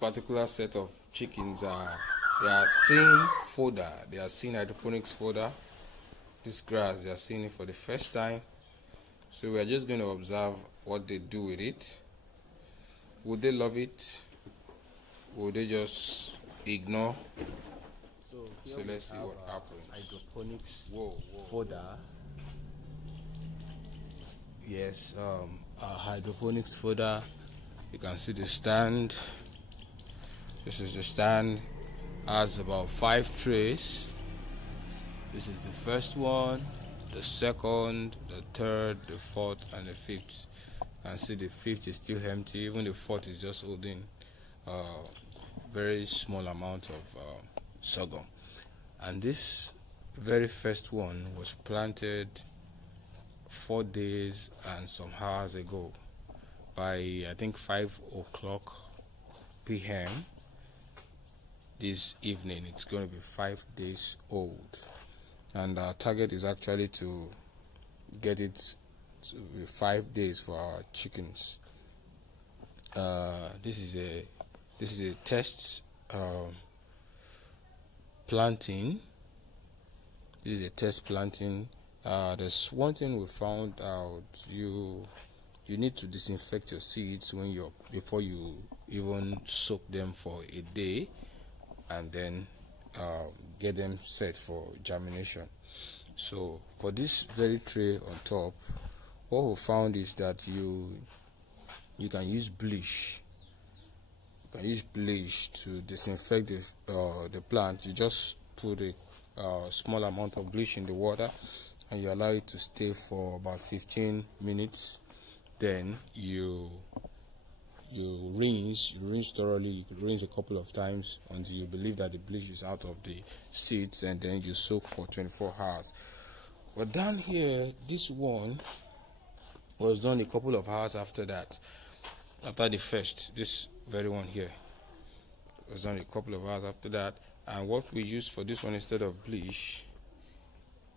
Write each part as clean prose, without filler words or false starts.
particular set of chickens they are seeing fodder. They are seeing hydroponics fodder. This grass, they are seeing it for the first time. So we are just going to observe what they do with it. Would they love it? Would they just ignore? So let's see what happens. Hydroponics fodder. Yes, hydroponics fodder. You can see the stand. This is the stand. Has about 5 trays. This is the first one, the second, the third, the fourth, and the fifth. You can see the fifth is still empty. Even the fourth is just holding a very small amount of sorghum. And this very first one was planted 4 days and some hours ago. By I think 5 o'clock p.m. this evening, it's going to be 5 days old, and our target is actually to get it to be 5 days for our chickens. This is a test planting. This is a test planting. There's one thing we found out: you need to disinfect your seeds before you even soak them for a day, and then get them set for germination. So for this very tray on top, what we found is that you can use bleach. You can use bleach to disinfect the plant. You just put a small amount of bleach in the water, and you allow it to stay for about 15 minutes. Then you rinse thoroughly. You could rinse a couple of times until you believe that the bleach is out of the seeds, and then you soak for 24 hours. But down here, this one was done a couple of hours after that. After the first, this very one here was done a couple of hours after that. And what we used for this one instead of bleach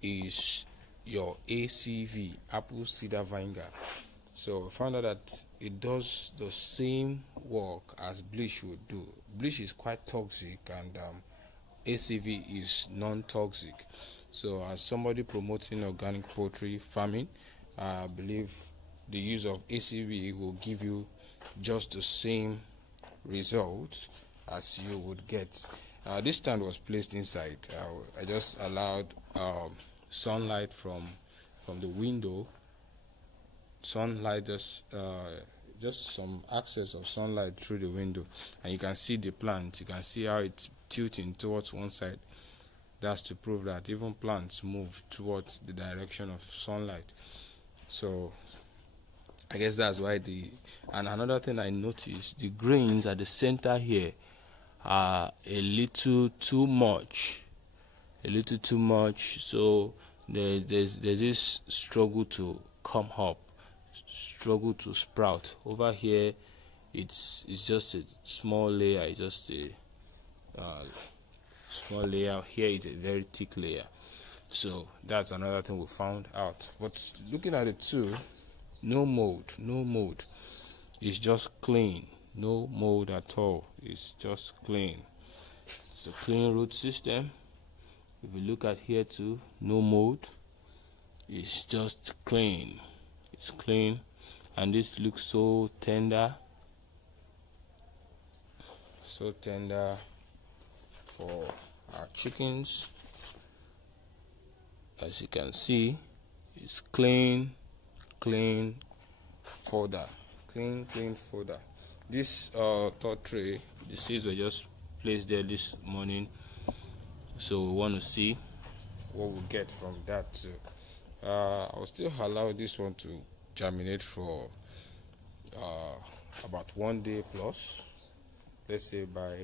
is your ACV, apple cider vinegar. So we found out that it does the same work as bleach would do. Bleach is quite toxic, and ACV is non-toxic. So as somebody promoting organic poultry farming, I believe the use of ACV will give you just the same results as you would get. This stand was placed inside. I just allowed sunlight from the window. Sunlight, just some access of sunlight through the window, and you can see the plant. You can see how it's tilting towards one side. That's to prove that even plants move towards the direction of sunlight. So I guess that's why and another thing I noticed, the grains at the center here are a little too much. So there's this struggle to come up, struggle to sprout. Over here it's just a small layer. It's just a small layer. Here it's a very thick layer. So that's another thing we found out. But looking at it too, no mold. It's just clean. No mold at all. It's just clean. It's a clean root system. If you look at here too, no mold. It's just clean. It's clean, and this looks so tender. So tender for our chickens. As you can see, it's clean fodder. Clean fodder. This third tray, the seeds were just placed there this morning, so we want to see what we get from that too. I'll still allow this one to germinate for about 1 day plus. Let's say by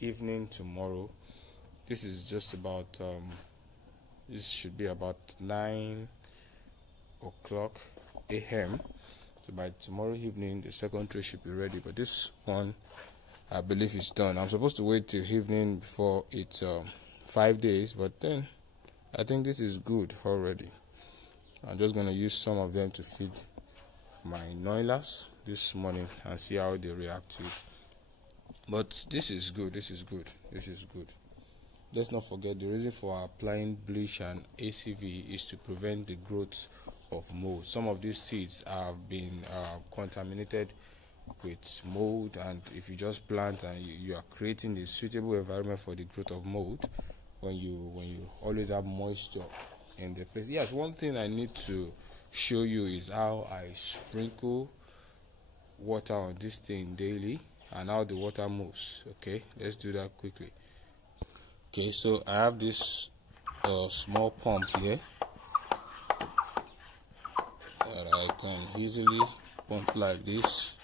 evening tomorrow. This is just about this should be about 9 o'clock a.m. So by tomorrow evening the second tray should be ready, but this one I believe is done. I'm supposed to wait till evening before it's 5 days, but then I think this is good already. I'm just going to use some of them to feed my noilas this morning and see how they react to it. But this is good. Let's not forget the reason for applying bleach and ACV is to prevent the growth of mold. Some of these seeds have been contaminated with mold, and if you just plant and you are creating a suitable environment for the growth of mold, when you always have moisture in the place. Yes, one thing I need to show you is how I sprinkle water on this thing daily and how the water moves. Okay, let's do that quickly. Okay, so I have this small pump here that I can easily pump like this.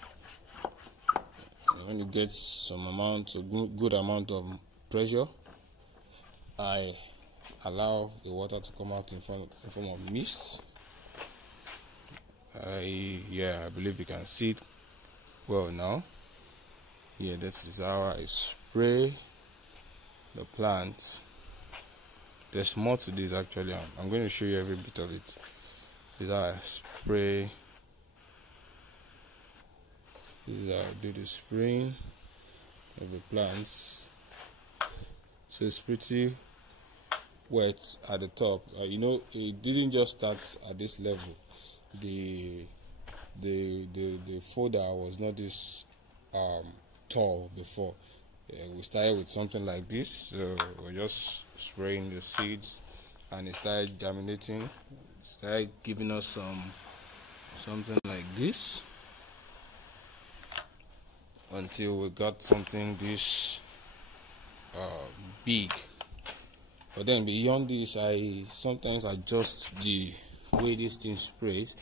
And when you get some amount, a good amount of pressure, I allow the water to come out in form of mist. I believe you can see it well now. Yeah, this is how I spray the plants. There's more to this actually. I'm going to show you every bit of it. This is how I spray. This is how I do the spraying of the plants. So it's pretty wet at the top. You know, it didn't just start at this level. The fodder was not this tall before. We started with something like this, so we're just spraying the seeds, and it started germinating. Started giving us something like this until we got something this big. But then beyond this, I sometimes adjust the way this thing sprays.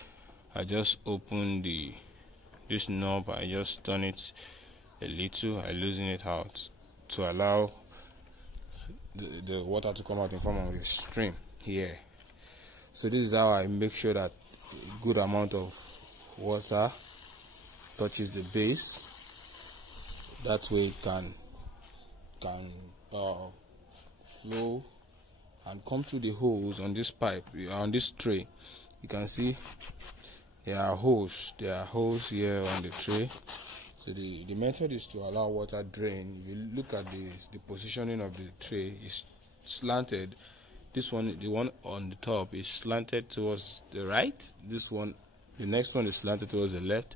I just open this knob, I just turn it a little, I loosen it out to allow the water to come out in form of a stream here. So this is how I make sure that a good amount of water touches the base. That way it can flow and come through the holes on this pipe, on this tray. You can see there are holes here on the tray. So the method is to allow water drain. If you look at the positioning of the tray, is slanted. This one, the one on the top, is slanted towards the right. This one, the next one is slanted towards the left,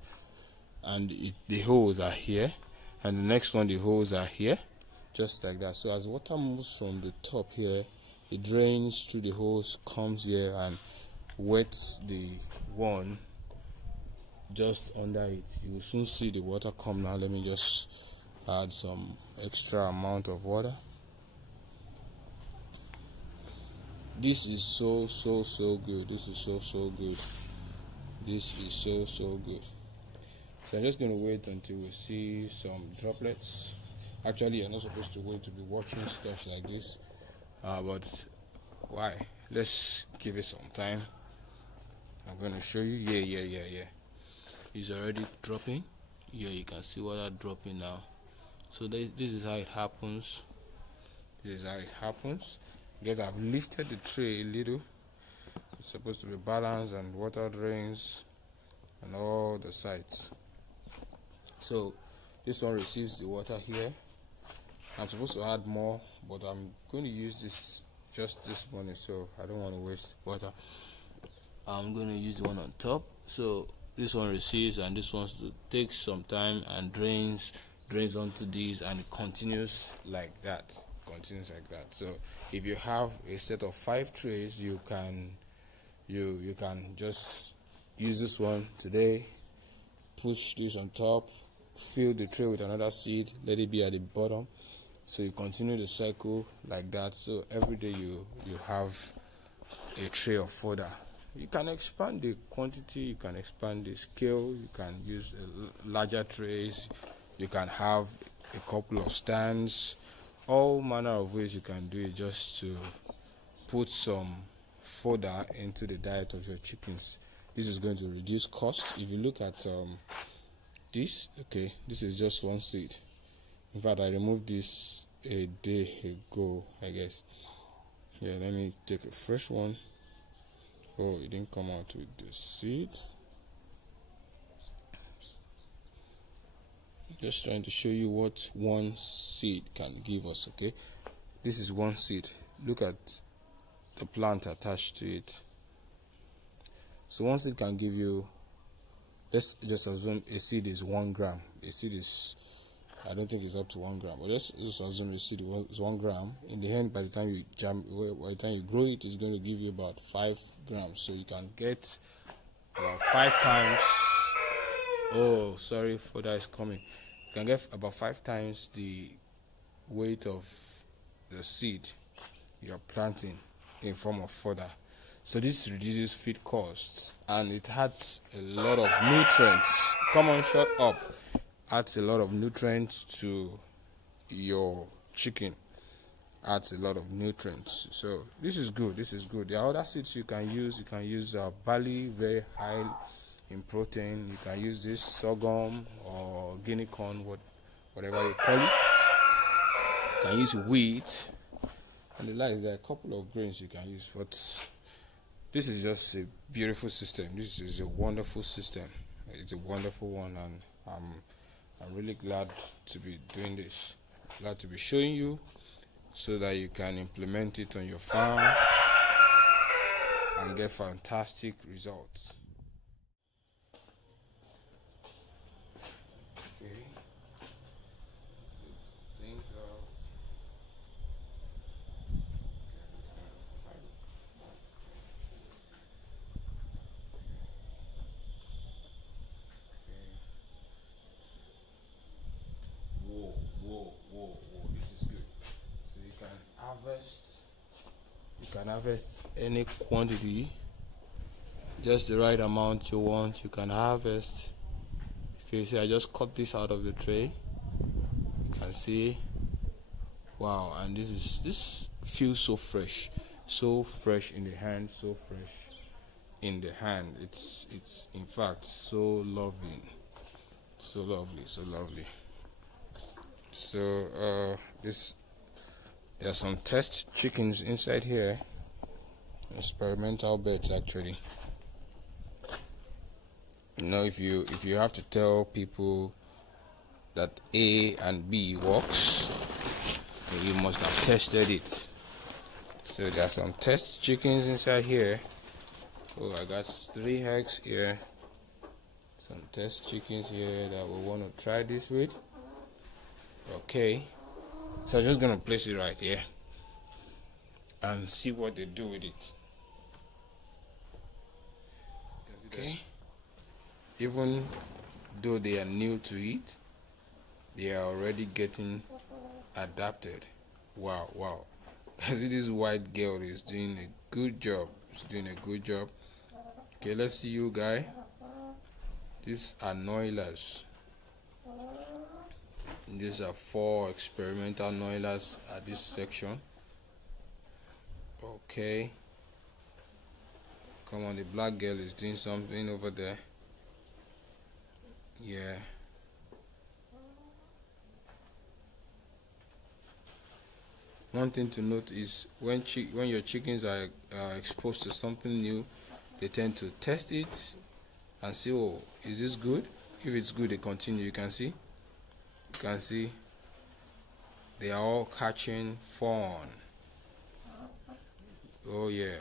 and the holes are here, and the next one, the holes are here, just like that. So as water moves from the top here, it drains through the holes, comes here and wets the one just under it. You will soon see the water come now. Let me just add some extra amount of water. This is so good. This is so good. This is so good. So I'm just going to wait until we see some droplets. Actually, you're not supposed to wait to be watching stuff like this, but why? Let's give it some time. I'm going to show you. Yeah. It's already dropping. Yeah, you can see water dropping now. So this is how it happens. Because I've lifted the tray a little. It's supposed to be balanced, and water drains on all the sides. So this one receives the water here. I'm supposed to add more, but I'm going to use this just this morning, so I don't want to waste water. I'm going to use the one on top. So this one receives, and this one takes some time and drains onto these, and it continues like that. So if you have a set of 5 trays, you can just use this one today, push this on top, fill the tray with another seed, let it be at the bottom. So you continue the cycle like that. So every day you have a tray of fodder. You can expand the quantity, you can expand the scale, you can use larger trays, you can have a couple of stands, all manner of ways you can do it just to put some fodder into the diet of your chickens. This is going to reduce cost. If you look at this, okay, this is just one seed. In fact, I removed this a day ago, I guess. Yeah, let me take a fresh one. Oh, it didn't come out with the seed. Just trying to show you what one seed can give us. Okay, this is one seed. Look at the plant attached to it. So one seed can give you, let's just assume a seed is 1 gram. A seed is, I don't think it's up to 1 gram, but just assume a seed is 1 gram. In the end, by the time you grow it, it's going to give you about 5 grams. So you can get about 5 times. Oh, sorry, fodder is coming. You can get about 5 times the weight of the seed you are planting in form of fodder. So this reduces feed costs, and it adds a lot of nutrients. Come on, shut up. Adds a lot of nutrients to your chicken. Adds a lot of nutrients. So this is good. This is good. There are other seeds you can use. You can use barley, very high in protein. You can use this sorghum or guinea corn, whatever you call it. You can use wheat. And the lies, there are a couple of grains you can use, but this is just a beautiful system. This is a wonderful system. It's a wonderful one, and I'm really glad to be doing this. Glad to be showing you so that you can implement it on your farm and get fantastic results. Okay. Whoa, this is good. So you can harvest any quantity, just the right amount you want. You can harvest. Okay, see, I just cut this out of the tray. You can see, wow, and this feels so fresh in the hand, so fresh in the hand. It's in fact so lovely. So there are some test chickens inside here, experimental beds actually. You know, if you have to tell people that A and B works, you must have tested it. So there are some test chickens inside here. Oh, I got 3 eggs here. Some test chickens here that we want to try this with. Okay, so I'm just gonna place it right here and see what they do with it. Okay, even though they are new to it, they are already getting adapted. Wow. See, this white girl is doing a good job. Okay, let's see you guy. These are noilers. These are 4 experimental noilers at this section. Okay, come on, the black girl is doing something over there. Yeah, one thing to note is when your chickens are exposed to something new, they tend to test it and see, oh, is this good? If it's good, they continue. You can see they are all catching fawn. Oh yeah.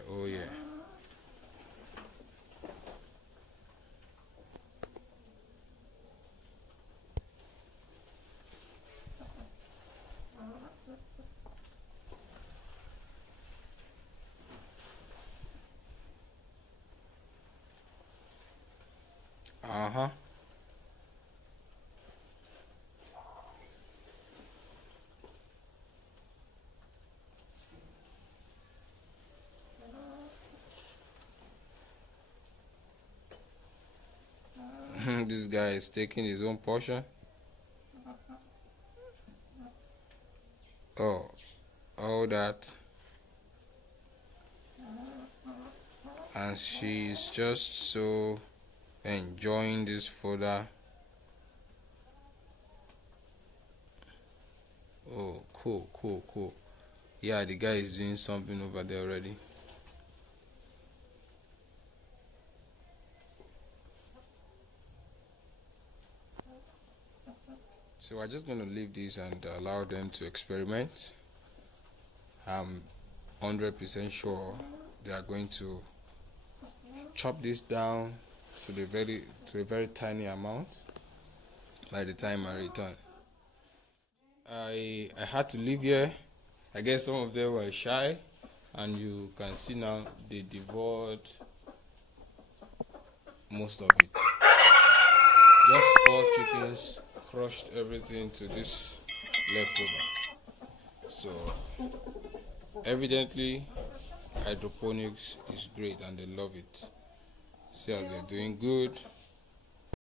This guy is taking his own portion. Oh, all that, and she's just so enjoying this fodder. Oh, cool. Yeah, the guy is doing something over there already. So we're just going to leave this and allow them to experiment. I'm 100% sure they are going to chop this down to a very tiny amount by the time I return. I had to leave here. I guess some of them were shy, and you can see now they devoured most of it. Just 4 chickens crushed everything to this leftover. So evidently hydroponics is great and they love it. See how they're doing good.